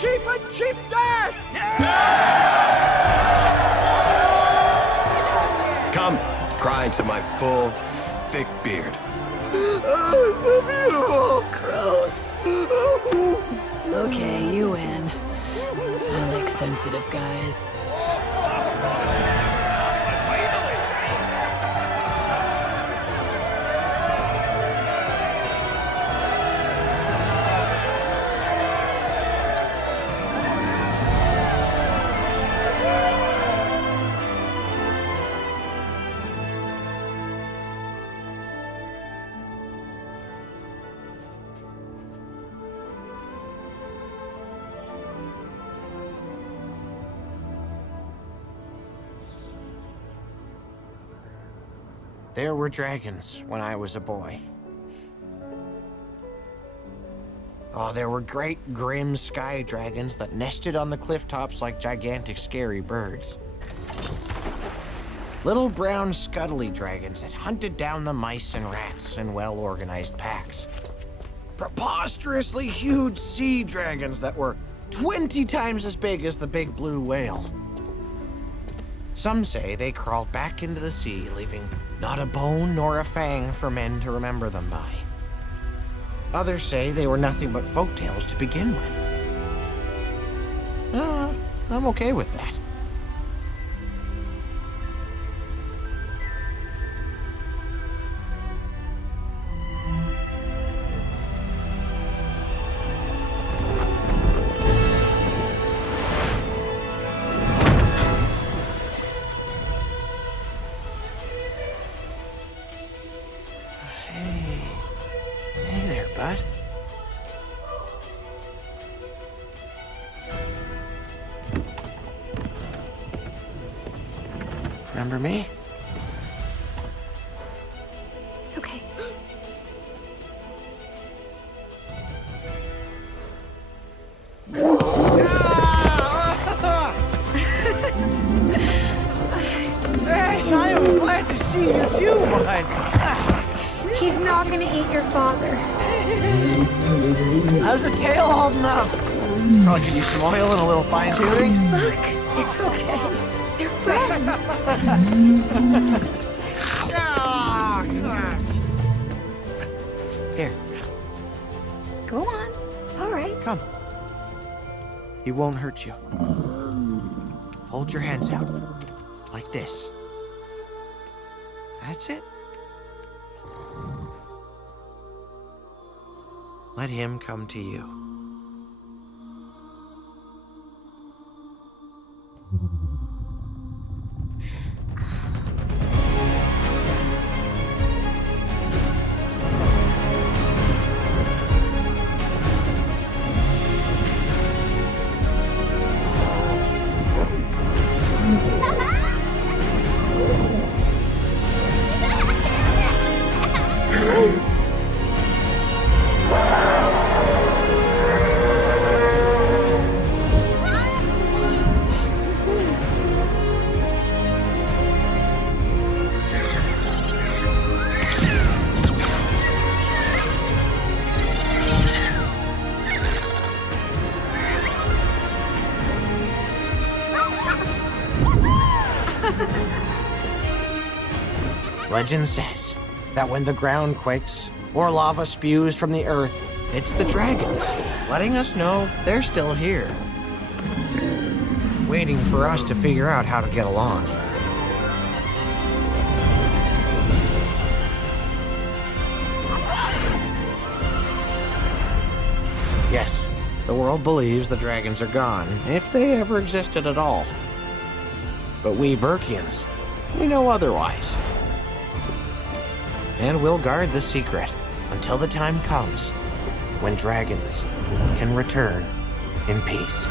chief and chieftess! Come, cry into my full, thick beard. Oh, it's so beautiful! Gross. Okay, you win. I like sensitive guys. There were dragons when I was a boy. Oh, there were great, grim sky dragons that nested on the cliff tops like gigantic, scary birds. Little brown, scuttly dragons that hunted down the mice and rats in well-organized packs. Preposterously huge sea dragons that were 20 times as big as the big blue whale. Some say they crawled back into the sea, leaving not a bone nor a fang for men to remember them by. Others say they were nothing but folk tales to begin with. I'm okay with that. Hey there, bud. Remember me? It's okay. Hey, I am glad to see you too, bud. He's not gonna eat your father. How's the tail holding up? Probably could use some oil and a little fine-tuning. Look, it's okay. They're friends. Ah, gosh. Here, Go on. It's all right. come. He won't hurt you. Hold your hands out. Like this. That's it. Let him come to you. Legend says that when the ground quakes or lava spews from the earth, it's the dragons, letting us know they're still here, waiting for us to figure out how to get along. Yes, the world believes the dragons are gone, if they ever existed at all. But we Burkians, we know otherwise. And we'll guard the secret until the time comes when dragons can return in peace.